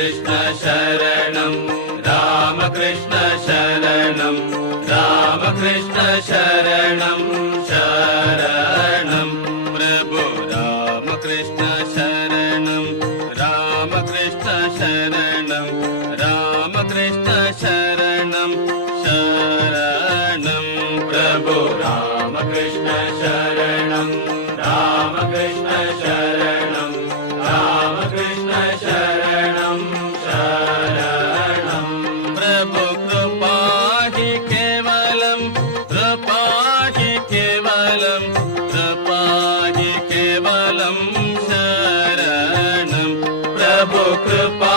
कृष्ण शरणं रामकृष्ण शरणं रामकृष्ण शरणं शरणं प्रभु रामकृष्ण शरणं रामकृष्ण शरणं रामकृष्ण शरणं शरणं प्रभु रामकृष्ण शरणं रामकृष्ण शरणं रामकृष्ण शरणं शरणं प्रभु कृपा हि केवलं कृपा हि केवलं कृपा हि केवलं शरणं प्रभु कृपा